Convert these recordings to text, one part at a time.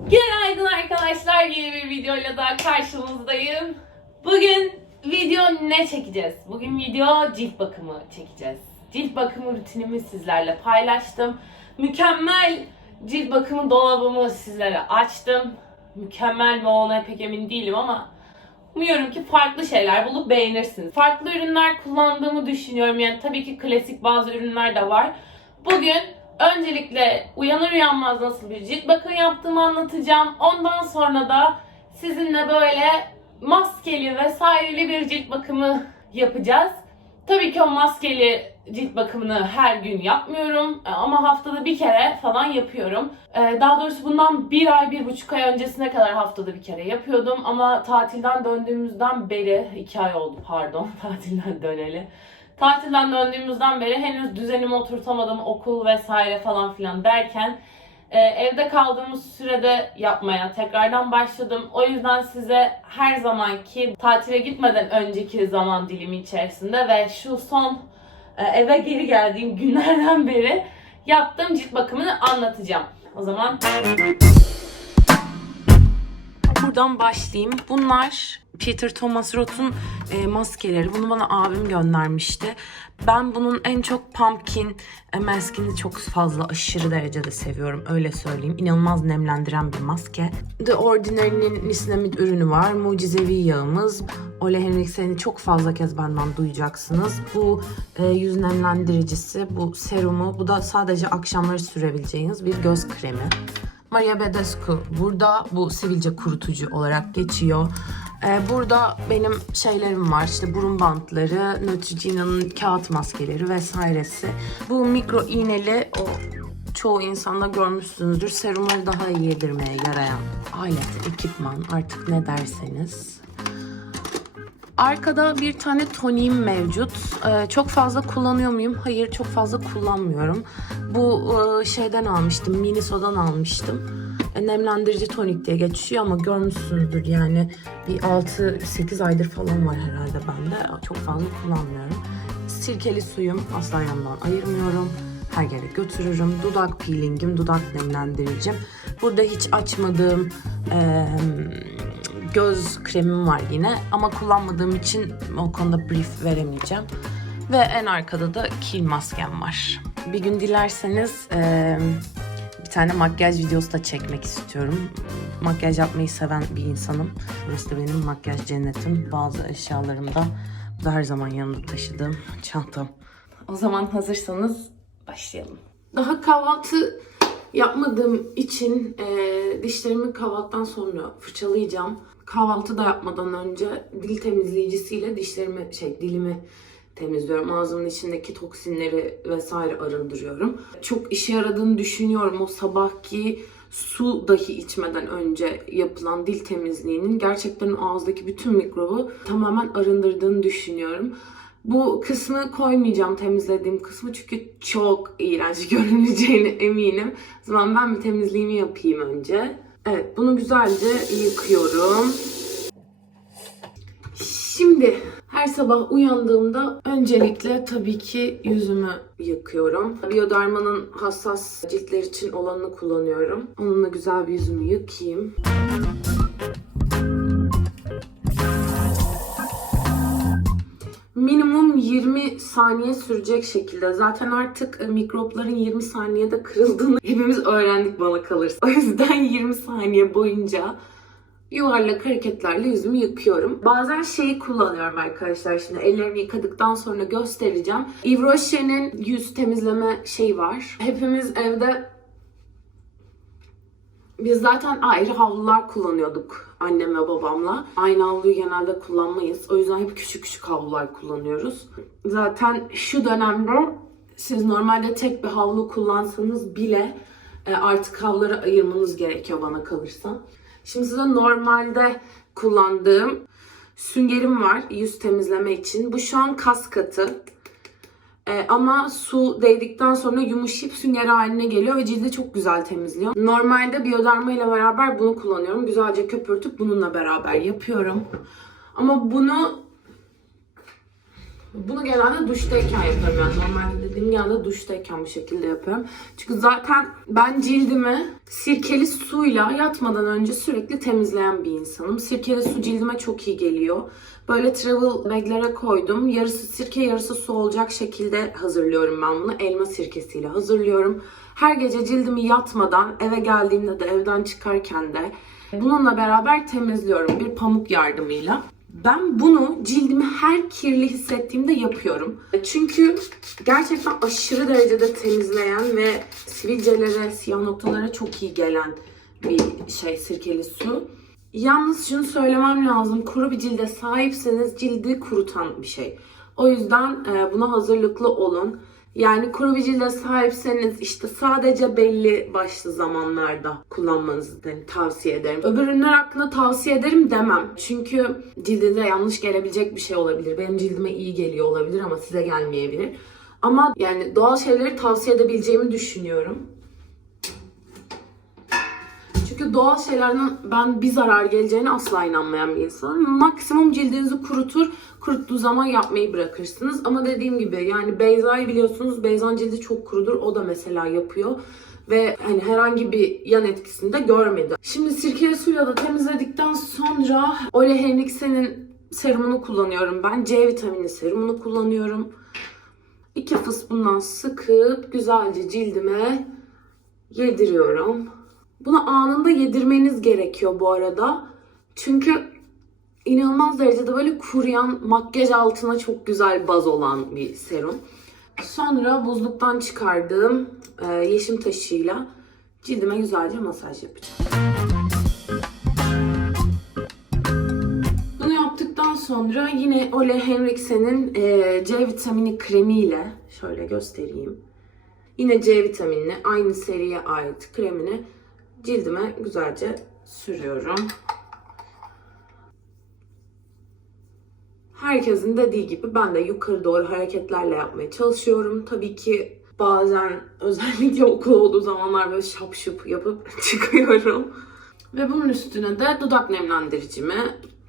Günaydın arkadaşlar. Yeni bir videoyla daha karşınızdayım. Bugün video ne çekeceğiz? Bugün video cilt bakımı çekeceğiz. Cilt bakımı rutinimi sizlerle paylaştım. Mükemmel cilt bakımı dolabımı sizlere açtım. Mükemmel mi ona pek emin değilim ama umuyorum ki farklı şeyler bulup beğenirsiniz. Farklı ürünler kullandığımı düşünüyorum. Yani tabii ki klasik bazı ürünler de var. Bugün öncelikle uyanır uyanmaz nasıl bir cilt bakımı yaptığımı anlatacağım. Ondan sonra da sizinle böyle maskeli vesaireli bir cilt bakımı yapacağız. Tabii ki o maskeli cilt bakımını her gün yapmıyorum e, ama haftada bir kere falan yapıyorum. E, Daha doğrusu bundan bir ay, bir buçuk ay öncesine kadar haftada bir kere yapıyordum ama tatilden döndüğümüzden beri, iki ay oldu pardon tatilden döneli. Tatilden döndüğümüzden beri henüz düzenimi oturtamadım okul vesaire falan filan derken e, evde kaldığımız sürede yapmaya tekrardan başladım. O yüzden size her zamanki tatile gitmeden önceki zaman dilimi içerisinde ve şu son e, eve geri geldiğim günlerden beri yaptığım cilt bakımını anlatacağım. O zaman Buradan başlayayım. Bunlar Peter Thomas Roth'un e, maskeleri. Bunu bana abim göndermişti. Ben bunun en çok pumpkin e, maskini çok fazla aşırı derecede seviyorum. Öyle söyleyeyim. İnanılmaz nemlendiren bir maske. The Ordinary'nin Nisinamid ürünü var. Mucizevi yağımız. Ole Henriksen'i çok fazla kez benden duyacaksınız. Bu e, yüz nemlendiricisi, bu serumu. Bu da sadece akşamları sürebileceğiniz bir göz kremi. Maria Bedescu burada bu sivilce kurutucu olarak geçiyor. Ee, burada benim şeylerim var işte burun bantları, Neutrogena'nın kağıt maskeleri vesairesi. Bu mikro iğneli o çoğu insanda görmüşsünüzdür serumları daha iyi yedirmeye yarayan alet, ekipman artık ne derseniz. Arkada bir tane toniğim mevcut. Ee, çok fazla kullanıyor muyum? Hayır, çok fazla kullanmıyorum. Bu e, şeyden almıştım, Miniso'dan almıştım. E, nemlendirici tonik diye geçiyor ama görmüşsünüzdür yani bir 6-8 aydır falan var herhalde bende. Çok fazla kullanmıyorum. Sirkeli suyum asla yanından ayırmıyorum. Her yere götürürüm. Dudak peelingim, dudak nemlendiricim. Burada hiç açmadığım e, göz kremim var yine ama kullanmadığım için o konuda brief veremeyeceğim. Ve en arkada da kil maskem var. Bir gün dilerseniz bir tane makyaj videosu da çekmek istiyorum. Makyaj yapmayı seven bir insanım. Burası da benim makyaj cennetim. Bazı eşyalarım da bu da her zaman yanımda taşıdığım çantam. O zaman hazırsanız başlayalım. Daha kahvaltı yapmadığım için eee, dişlerimi kahvaltıdan sonra fırçalayacağım. Kahvaltı da yapmadan önce dil temizleyicisiyle dişlerimi şey dilimi temizliyorum. Ağzımın içindeki toksinleri vesaire arındırıyorum. Çok işe yaradığını düşünüyorum o sabahki su dahi içmeden önce yapılan dil temizliğinin gerçekten ağızdaki bütün mikrobu tamamen arındırdığını düşünüyorum. Bu kısmı koymayacağım temizlediğim kısmı çünkü çok iğrenç görüneceğine eminim. O zaman ben bir temizliğimi yapayım önce. Evet bunu güzelce yıkıyorum. Şimdi her sabah uyandığımda öncelikle tabii ki yüzümü yıkıyorum. Bioderma'nın hassas ciltler için olanını kullanıyorum. Onunla güzel bir yüzümü yıkayayım. Minimum 20 saniye sürecek şekilde. Zaten artık e, mikropların 20 saniyede kırıldığını hepimiz öğrendik bana kalırsa. O yüzden 20 saniye boyunca yuvarlak hareketlerle yüzümü yıkıyorum. Bazen şeyi kullanıyorum arkadaşlar. Şimdi ellerimi yıkadıktan sonra göstereceğim. Yves Rocher'in yüz temizleme şeyi var. Hepimiz evde biz zaten ayrı havlular kullanıyorduk annem ve babamla. Aynı havluyu genelde kullanmayız. O yüzden hep küçük küçük havlular kullanıyoruz. Zaten şu dönemde siz normalde tek bir havlu kullansanız bile e, artık havluları ayırmanız gerekiyor bana kalırsa. Şimdi size normalde kullandığım süngerim var yüz temizleme için. Bu şu an kas katı. Ee, ama su değdikten sonra yumuşayıp sünger haline geliyor ve cildi çok güzel temizliyor. Normalde Bioderma ile beraber bunu kullanıyorum. Güzelce köpürtüp bununla beraber yapıyorum. Ama bunu Bunu genelde duştayken yapıyorum yani normalde dediğim genelde duştayken bu şekilde yapıyorum. Çünkü zaten ben cildimi sirkeli suyla yatmadan önce sürekli temizleyen bir insanım. Sirkeli su cildime çok iyi geliyor. Böyle travel baglere koydum. Yarısı sirke yarısı su olacak şekilde hazırlıyorum ben bunu. Elma sirkesiyle hazırlıyorum. Her gece cildimi yatmadan eve geldiğimde de evden çıkarken de bununla beraber temizliyorum bir pamuk yardımıyla. Ben bunu cildimi her kirli hissettiğimde yapıyorum. Çünkü gerçekten aşırı derecede temizleyen ve sivilcelere, siyah noktalara çok iyi gelen bir şey sirkeli su. Yalnız şunu söylemem lazım. Kuru bir cilde sahipseniz cildi kurutan bir şey. O yüzden e, buna hazırlıklı olun. Yani kuru cilde sahipseniz işte sadece belli başlı zamanlarda kullanmanızı hani tavsiye ederim. Öbür ürünler hakkında tavsiye ederim demem. Çünkü cildinize yanlış gelebilecek bir şey olabilir. Benim cildime iyi geliyor olabilir ama size gelmeyebilir. Ama yani doğal şeyleri tavsiye edebileceğimi düşünüyorum. Çünkü doğal şeylerden ben bir zarar geleceğine asla inanmayan bir insanım. Maksimum cildinizi kurutur, kuruttuğu zaman yapmayı bırakırsınız. Ama dediğim gibi yani Beyza'yı biliyorsunuz. Beyza'nın cildi çok kurudur. O da mesela yapıyor. Ve hani herhangi bir yan etkisini de görmedi. Şimdi sirkeli suyla da temizledikten sonra Ole Henriksen'in serumunu kullanıyorum ben. C vitamini serumunu kullanıyorum. İki fıs bundan sıkıp güzelce cildime yediriyorum. Bunu anında yedirmeniz gerekiyor bu arada. Çünkü inanılmaz derecede böyle kuruyan makyaj altına çok güzel baz olan bir serum. Sonra buzluktan çıkardığım e, yeşim taşıyla cildime güzelce masaj yapacağım. Bunu yaptıktan sonra yine Ole Henriksen'in e, C vitamini kremiyle şöyle göstereyim. Yine C vitaminli aynı seriye ait kremini cildime güzelce sürüyorum. Herkesin dediği gibi ben de yukarı doğru hareketlerle yapmaya çalışıyorum. Tabii ki bazen özellikle okul olduğu zamanlar böyle şap şup yapıp çıkıyorum. Ve bunun üstüne de dudak nemlendiricimi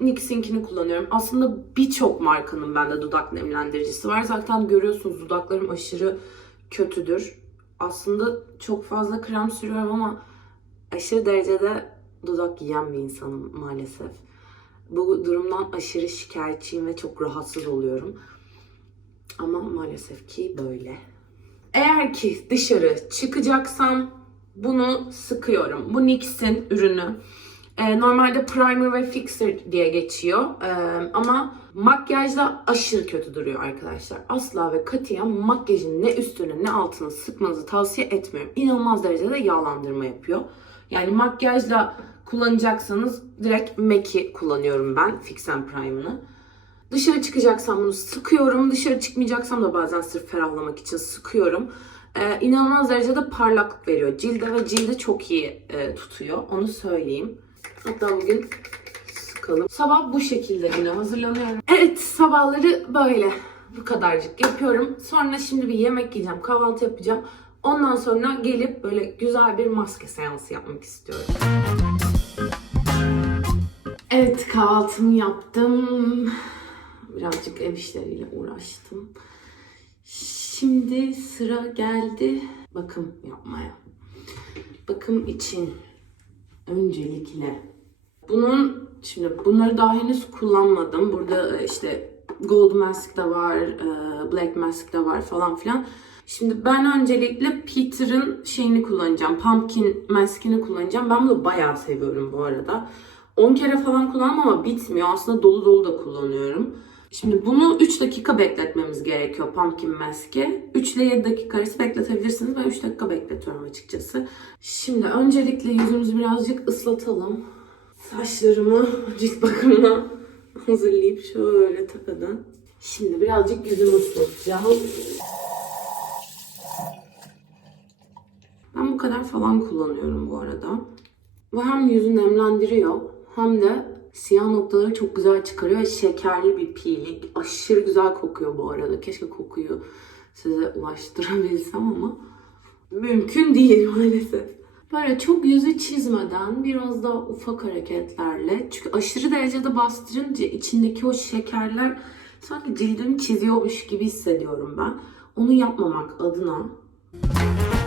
NYX'inkini kullanıyorum. Aslında birçok markanın bende dudak nemlendiricisi var. Zaten görüyorsunuz dudaklarım aşırı kötüdür. Aslında çok fazla krem sürüyorum ama aşırı derecede dudak yiyen bir insanım maalesef. Bu durumdan aşırı şikayetçiyim ve çok rahatsız oluyorum. Ama maalesef ki böyle. Eğer ki dışarı çıkacaksam bunu sıkıyorum. Bu NYX'in ürünü. Ee, normalde primer ve fixer diye geçiyor. Ee, ama makyajda aşırı kötü duruyor arkadaşlar. Asla ve katiyen makyajın ne üstüne ne altına sıkmanızı tavsiye etmiyorum. İnanılmaz derecede yağlandırma yapıyor. Yani makyajla kullanacaksanız direkt MAC'i kullanıyorum ben. Fix and Prime'ını. Dışarı çıkacaksam bunu sıkıyorum. Dışarı çıkmayacaksam da bazen sırf ferahlamak için sıkıyorum. Ee, inanılmaz derecede parlaklık veriyor. Cilde ve cildi çok iyi e, tutuyor. Onu söyleyeyim. Hatta bugün sıkalım. Sabah bu şekilde güne hazırlanıyorum. Evet sabahları böyle. Bu kadarcık yapıyorum. Sonra şimdi bir yemek yiyeceğim. Kahvaltı yapacağım. Ondan sonra gelip böyle güzel bir maske seansı yapmak istiyorum. Evet kahvaltımı yaptım. Birazcık ev işleriyle uğraştım. Şimdi sıra geldi bakım yapmaya. Bakım için öncelikle bunun şimdi bunları daha henüz kullanmadım. Burada işte Gold Mask da var, e, Black Mask da var falan filan. Şimdi ben öncelikle Peter'ın şeyini kullanacağım. Pumpkin Mask'ini kullanacağım. Ben bunu bayağı seviyorum bu arada. 10 kere falan kullanmam ama bitmiyor. Aslında dolu dolu da kullanıyorum. Şimdi bunu 3 dakika bekletmemiz gerekiyor Pumpkin Mask'i. 3 ile 7 dakika arası bekletebilirsiniz. Ben 3 dakika bekletiyorum açıkçası. Şimdi öncelikle yüzümüzü birazcık ıslatalım. Saçlarımı cilt bakımına hazırlayıp şöyle tepeden. Şimdi birazcık yüzümü ıslatacağım. Ben bu kadar falan kullanıyorum bu arada. Bu hem yüzü nemlendiriyor hem de siyah noktaları çok güzel çıkarıyor. Şekerli bir peeling. Aşırı güzel kokuyor bu arada. Keşke kokuyu size ulaştırabilsem ama mümkün değil maalesef. Böyle çok yüzü çizmeden biraz daha ufak hareketlerle çünkü aşırı derecede bastırınca içindeki o şekerler Sanki cildimi çiziyormuş gibi hissediyorum ben. Onu yapmamak adına 3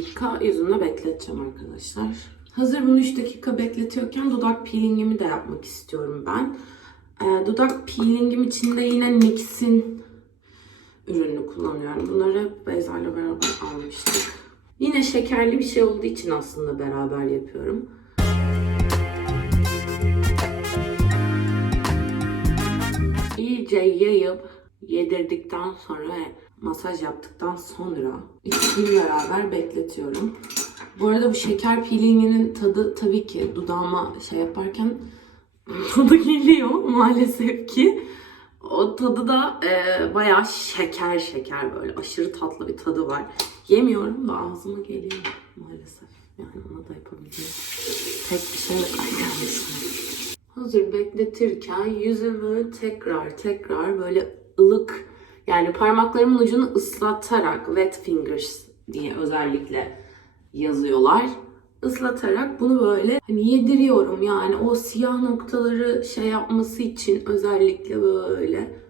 dakika yüzümde bekleteceğim arkadaşlar. Hazır bunu 3 dakika bekletiyorken dudak peelingimi de yapmak istiyorum ben. Ee, dudak peelingim için de yine NYX'in ürününü kullanıyorum. Bunları Beyza beraber almıştık. Yine şekerli bir şey olduğu için aslında beraber yapıyorum. İyice yayıp yedirdikten sonra masaj yaptıktan sonra ikisini beraber bekletiyorum. Bu arada bu şeker peelinginin tadı tabii ki dudağıma şey yaparken tadı geliyor maalesef ki. O tadı da e, bayağı şeker şeker böyle aşırı tatlı bir tadı var. Yemiyorum da ağzıma geliyor maalesef. Yani ona da yapabileceğim tek bir şey arkadaşlar. Hazır bekletirken yüzümü tekrar tekrar böyle ılık yani parmaklarımın ucunu ıslatarak wet fingers diye özellikle yazıyorlar. Islatarak bunu böyle hani yediriyorum yani o siyah noktaları şey yapması için özellikle böyle.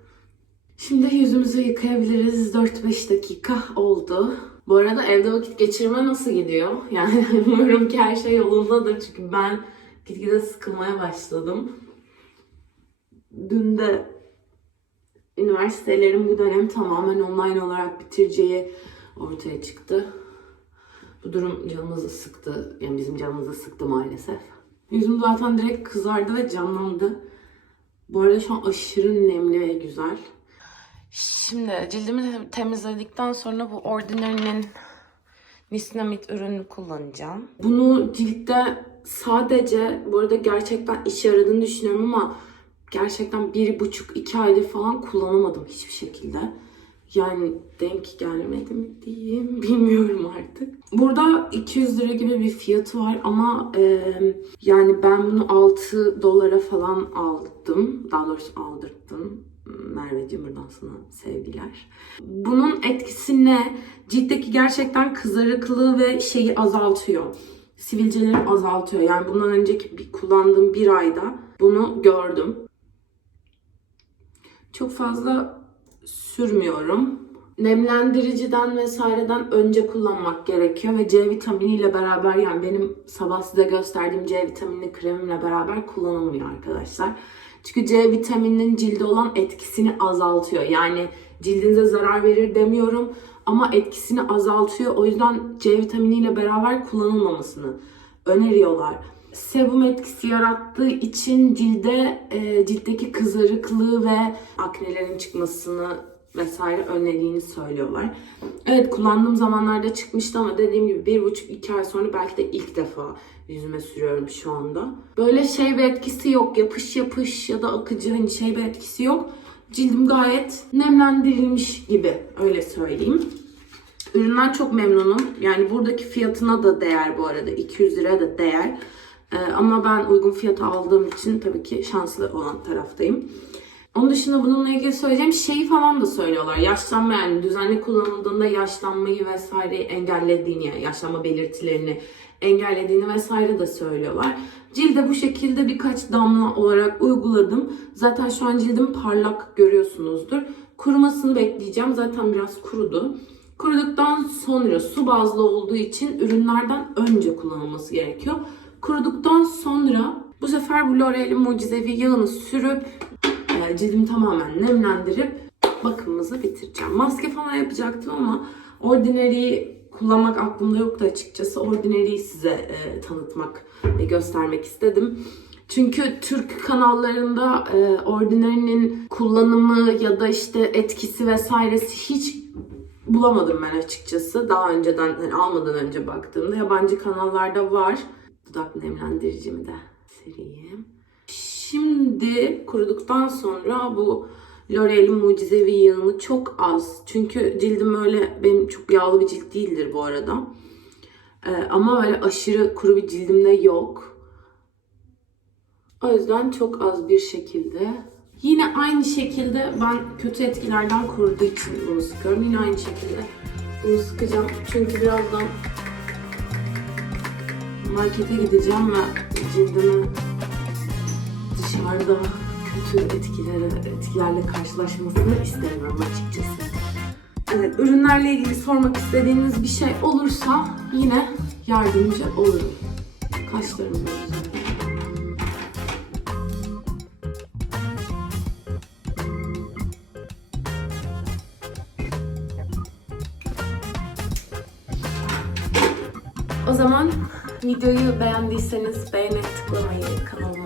Şimdi yüzümüzü yıkayabiliriz. 4-5 dakika oldu. Bu arada evde vakit geçirme nasıl gidiyor? Yani umarım ki her şey yolundadır. Çünkü ben gitgide sıkılmaya başladım. Dün de üniversitelerin bu dönem tamamen online olarak bitireceği ortaya çıktı. Bu durum canımızı sıktı. Yani bizim canımızı sıktı maalesef. Yüzüm zaten direkt kızardı ve canlandı. Bu arada şu an aşırı nemli ve güzel. Şimdi cildimi temizledikten sonra bu Ordinary'nin Nisinamid ürününü kullanacağım. Bunu ciltte sadece, bu arada gerçekten işe yaradığını düşünüyorum ama gerçekten bir buçuk iki aydır falan kullanamadım hiçbir şekilde. Yani denk gelmedi mi diyeyim bilmiyorum artık. Burada 200 lira gibi bir fiyatı var ama e, yani ben bunu 6 dolara falan aldım. Daha doğrusu aldırttım. Merveciğim buradan sana sevgiler. Bunun etkisi ne? Ciltteki gerçekten kızarıklığı ve şeyi azaltıyor. Sivilceleri azaltıyor. Yani bundan önceki bir kullandığım bir ayda bunu gördüm. Çok fazla sürmüyorum. Nemlendiriciden vesaireden önce kullanmak gerekiyor ve C vitaminiyle beraber yani benim sabah size gösterdiğim C vitaminli kremimle beraber kullanılmıyor arkadaşlar. Çünkü C vitamininin cilde olan etkisini azaltıyor. Yani cildinize zarar verir demiyorum ama etkisini azaltıyor. O yüzden C vitaminiyle beraber kullanılmamasını öneriyorlar. Sebum etkisi yarattığı için cilde e, ciltteki kızarıklığı ve aknelerin çıkmasını vesaire önlediğini söylüyorlar. Evet kullandığım zamanlarda çıkmıştı ama dediğim gibi bir buçuk iki ay sonra belki de ilk defa yüzüme sürüyorum şu anda. Böyle şey bir etkisi yok. Yapış yapış ya da akıcı hani şey bir etkisi yok. Cildim gayet nemlendirilmiş gibi öyle söyleyeyim. Üründen çok memnunum. Yani buradaki fiyatına da değer bu arada. 200 lira da değer. Ee, ama ben uygun fiyata aldığım için tabii ki şanslı olan taraftayım. Onun dışında bununla ilgili söyleyeceğim şeyi falan da söylüyorlar. Yaşlanma yani düzenli kullanıldığında yaşlanmayı vesaire engellediğini, yaşlanma belirtilerini engellediğini vesaire de söylüyorlar. Cilde bu şekilde birkaç damla olarak uyguladım. Zaten şu an cildim parlak görüyorsunuzdur. Kurumasını bekleyeceğim. Zaten biraz kurudu. Kuruduktan sonra su bazlı olduğu için ürünlerden önce kullanılması gerekiyor. Kuruduktan sonra bu sefer bu L'Oreal'in mucizevi yağını sürüp e, cildimi tamamen nemlendirip bakımımızı bitireceğim. Maske falan yapacaktım ama Ordinary'i kullanmak aklımda yoktu açıkçası. Ordinary'i size e, tanıtmak ve göstermek istedim. Çünkü Türk kanallarında e, Ordinary'nin kullanımı ya da işte etkisi vesairesi hiç bulamadım ben açıkçası. Daha önceden hani almadan önce baktığımda yabancı kanallarda var. Dudak nemlendiricimi de sereyim. Şimdi kuruduktan sonra bu L'Oreal'in mucizevi yağını çok az. Çünkü cildim öyle benim çok yağlı bir cilt değildir bu arada. Ee, ama öyle aşırı kuru bir cildimde yok. O yüzden çok az bir şekilde. Yine aynı şekilde ben kötü etkilerden koruduğu için bunu sıkıyorum. Yine aynı şekilde bunu sıkacağım. Çünkü birazdan markete gideceğim ve cildimi dışarıda kötü etkileri, etkilerle karşılaşmasını istemiyorum açıkçası. Evet, ürünlerle ilgili sormak istediğiniz bir şey olursa yine yardımcı olurum. Kaşlarım da videoyu beğendiyseniz beğene tıklamayı, kanalıma